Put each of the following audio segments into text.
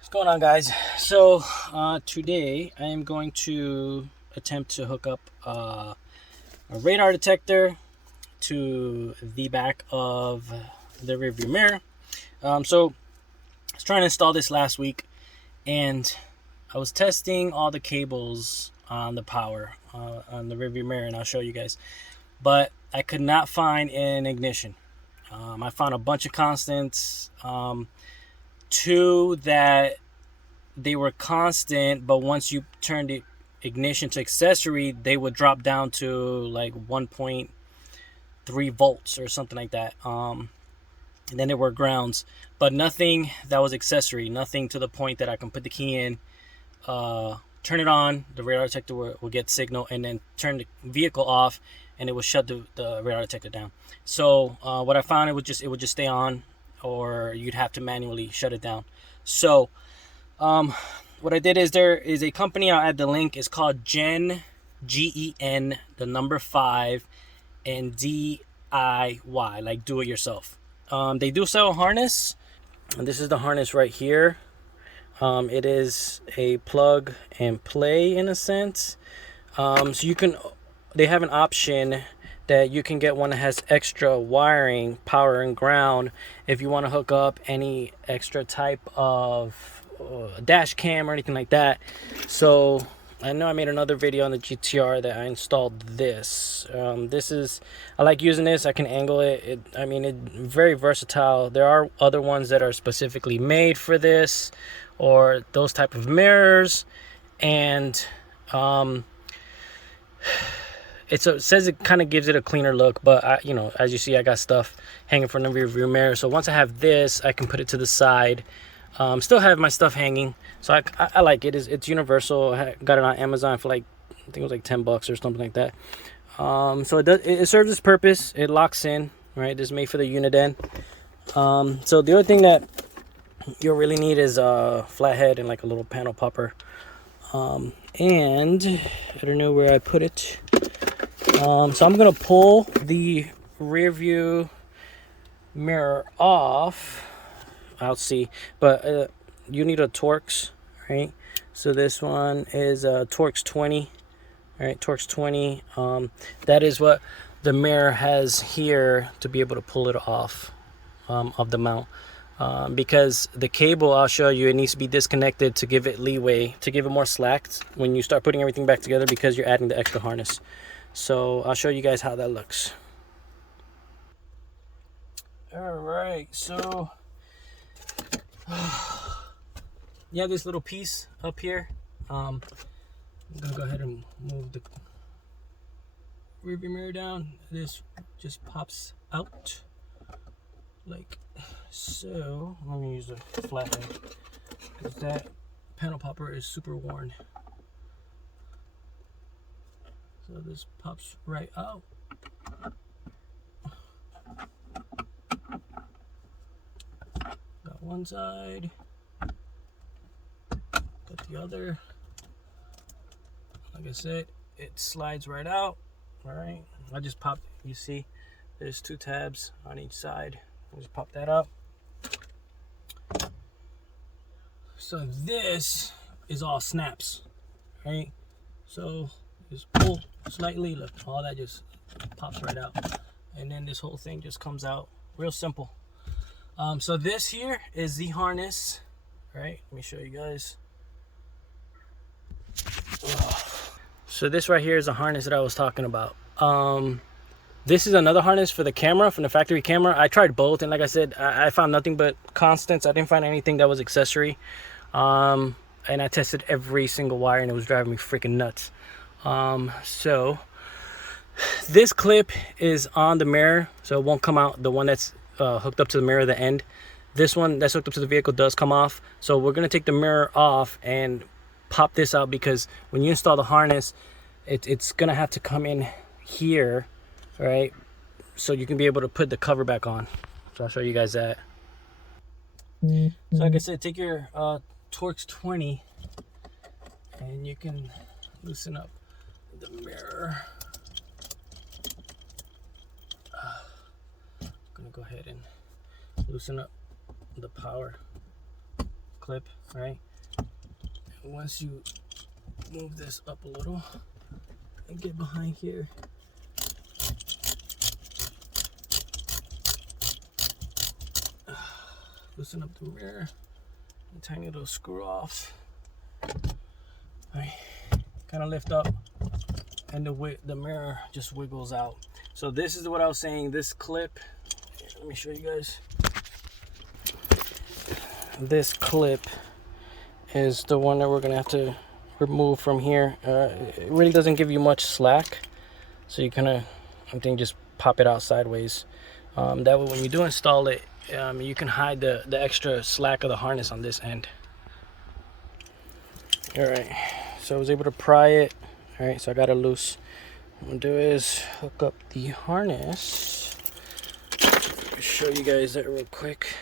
What's going on, guys? So today I am going to attempt to hook up a radar detector to the back of the rearview mirror. So I was trying to install this last week, and I was testing all the cables on the power on the rearview mirror, and I'll show you guys. But I could not find an ignition. I found a bunch of constants, two that they were constant, but once you turned the ignition to accessory, they would drop down to like 1.3 volts or something like that. And then there were grounds, but nothing that was accessory, nothing to the point that I can put the key in, turn it on, the radar detector will get signal, and then turn the vehicle off, and it will shut the radar detector down. So what I found, it would just stay on, or you'd have to manually shut it down. So what I did is, there is a company, I'll add the link. It's called GEN, the number 5, and DIY, like do it yourself. They do sell a harness, and this is the harness right here. It is a plug and play in a sense. So they have an option that you can get one that has extra wiring, power, and ground if you want to hook up any extra type of dash cam or anything like that. So I know I made another video on the GTR that I installed this. I like using this. I can angle it. It's very versatile. There are other ones that are specifically made for this or those type of mirrors, and it says it kind of gives it a cleaner look, but as you see, I got stuff hanging from the rear view mirror. So once I have this, I can put it to the side. Still have my stuff hanging, so I like it. It's universal. I got it on Amazon for like, I think it was like $10 or something like that. So it serves its purpose. It locks in, right? It's made for the unit end. So the other thing that you'll really need is a flathead and like a little panel popper. And I don't know where I put it. So I'm gonna pull the rear view mirror off. I'll see, but you need a torx, right? So this one is a torx 20, right? Torx 20. That is what the mirror has here to be able to pull it off of the mount. Because the cable, I'll show you, it needs to be disconnected to give it leeway, to give it more slack when you start putting everything back together, because you're adding the extra harness. So I'll show you guys how that looks. All right, so you have this little piece up here. I'm gonna go ahead and move the rear view mirror down. This just pops out like so. Let me use a flathead because that panel popper is super worn. So this pops right out. Got one side, got the other. Like I said, it slides right out. All right, I just popped. You see, there's 2 tabs on each side. I just pop that up. So this is all snaps, right? So just pull slightly. Look, all that just pops right out, and then this whole thing just comes out. Real simple. So this here is the harness, right? Let me show you guys. So this right here is a harness that I was talking about. This is another harness for the camera, from the factory camera. I tried both, and like I said, I found nothing but constants. I didn't find anything that was accessory. And I tested every single wire, and it was driving me freaking nuts. So this clip is on the mirror, so it won't come out. The one that's hooked up to the mirror, the end. This one that's hooked up to the vehicle does come off. So we're gonna take the mirror off and pop this out, because when you install the harness, it's gonna have to come in here, right? So you can be able to put the cover back on. So I'll show you guys that. So like I said, take your Torx 20 and you can loosen up the mirror. I'm gonna go ahead and loosen up the power clip, right? And once you move this up a little and get behind here, loosen up the mirror and tiny little screw offs. Right, kind of lift up, and the mirror just wiggles out. So this is what I was saying. This clip, let me show you guys. This clip is the one that we're gonna have to remove from here. It really doesn't give you much slack, so you kind of, I think, just pop it out sideways. That way, when you do install it, you can hide the extra slack of the harness on this end. All right, so I was able to pry it. All right, so I got it loose. What I'm gonna do is hook up the harness. I'll show you guys that real quick.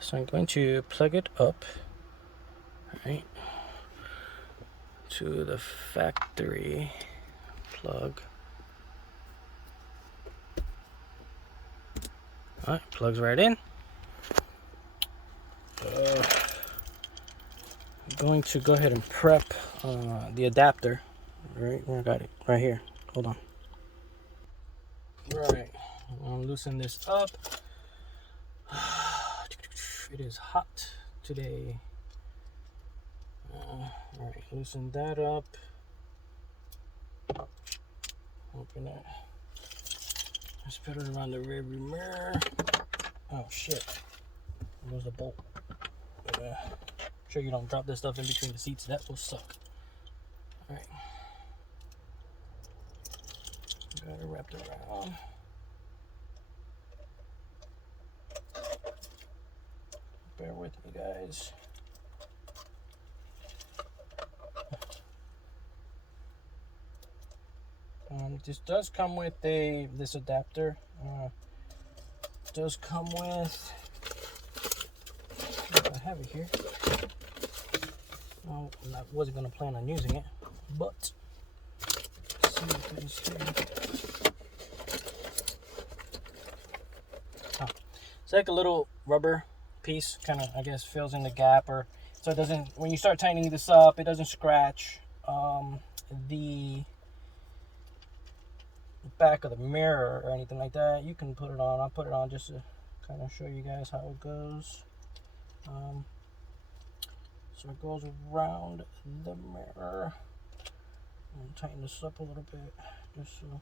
So I'm going to plug it up, right, to the factory plug. All right, plugs right in. I'm going to go ahead and prep the adapter. Right, I got it right here. Hold on. All right, I'll loosen this up. It is hot today. All right, loosen that up. Open it. Let's put it around the rear view mirror. Oh shit! Where's the bolt? Sure you don't drop this stuff in between the seats. That will suck. All right. Got it wrapped around. Bear with me, guys. This does come with this adapter. Does come with. I have it here. No, I wasn't gonna plan on using it, but let's see what it is here. Oh, it's like a little rubber piece, kind of, I guess, fills in the gap, or so it doesn't. When you start tightening this up, it doesn't scratch the back of the mirror or anything like that. You can put it on. I'll put it on just to kind of show you guys how it goes. So it goes around the mirror. I'm gonna tighten this up a little bit just so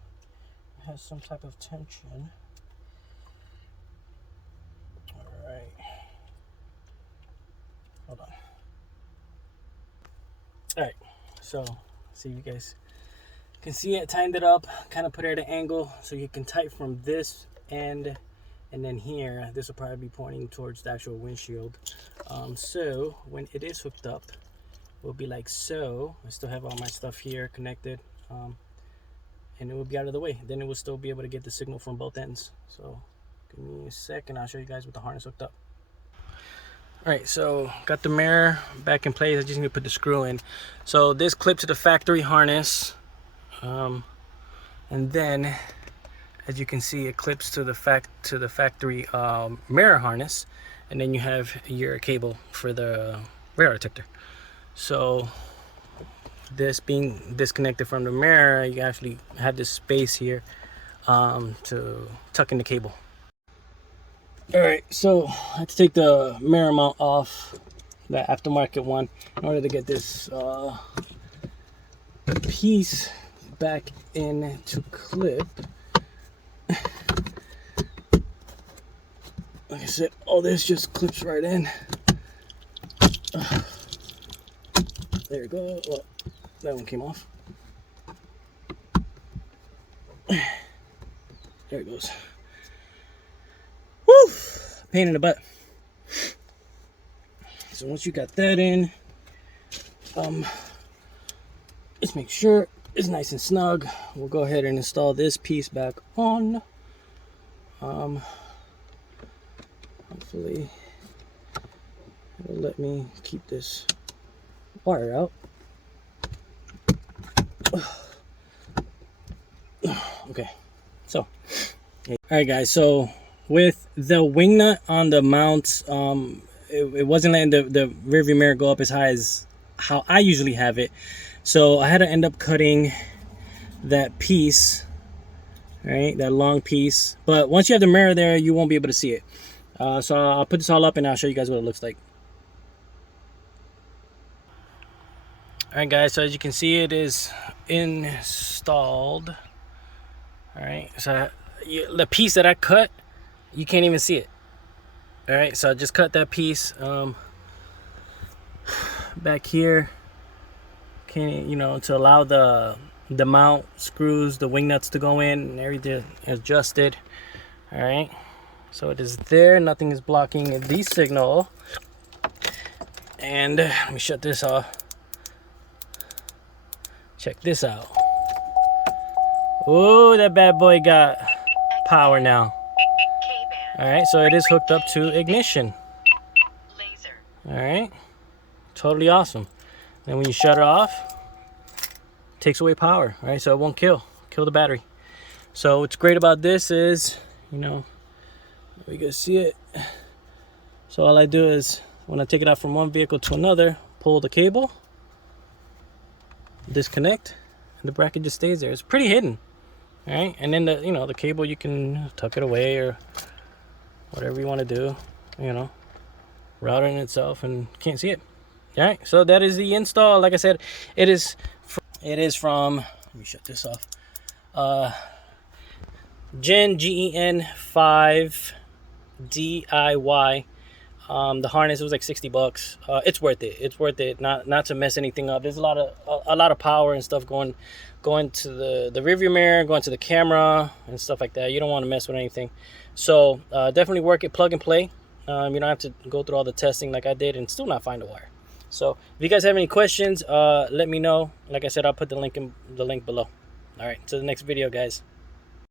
it has some type of tension. All right. Hold on. All right. So see, you guys can see it, tightened it up, kind of put it at an angle so you can tighten from this end, and then here this will probably be pointing towards the actual windshield. So when it is hooked up, it will be like so. I still have all my stuff here connected, and it will be out of the way. Then it will still be able to get the signal from both ends. So give me a second, I'll show you guys with the harness hooked up. All right, so got the mirror back in place. I just need to put the screw in. So this clips to the factory harness, and then as you can see, it clips to the factory mirror harness, and then you have your cable for the radar detector. So this being disconnected from the mirror, you actually have this space here to tuck in the cable. All right, so I had to take the mirror mount off, the aftermarket one, in order to get this piece back in to clip. Like I said, all this just clips right in. There you go. Well, that one came off. There it goes. Woo! Pain in the butt. So once you got that in, let's make sure it's nice and snug. We'll go ahead and install this piece back on. Hopefully it'll let me keep this wire out. Okay, so all right guys, so with the wing nut on the mounts, it wasn't letting the rearview mirror go up as high as how I usually have it. So I had to end up cutting that piece, right, that long piece. But once you have the mirror there, you won't be able to see it. So I'll put this all up and I'll show you guys what it looks like. Alright guys, so as you can see, it is installed. Alright, so the piece that I cut, you can't even see it. Alright, so I just cut that piece back here, you know, to allow the mount screws, the wing nuts to go in and everything adjusted. Alright, so it is there, nothing is blocking the signal. And let me shut this off. Check this out. Oh, that bad boy got power now. Alright, so it is hooked up to ignition. Alright, totally awesome. Then when you shut it off, it takes away power. Alright, so it won't kill the battery. So what's great about this is, you know, you can see it. So all I do is, when I take it out from one vehicle to another, pull the cable, disconnect, and the bracket just stays there. It's pretty hidden. All right, and then the cable, you can tuck it away or whatever you want to do, you know, route it in itself and can't see it. All right, so that is the install. Like I said, it is from, let me shut this off, GEN 5 DIY. The harness was like 60 bucks. It's worth it. It's worth it. Not to mess anything up. There's a lot of power and stuff going to the rearview mirror, going to the camera and stuff like that. You don't want to mess with anything. So definitely work it, plug and play. You don't have to go through all the testing like I did and still not find a wire. So if you guys have any questions, let me know. Like I said, I'll put the link below. All right, to the next video, guys.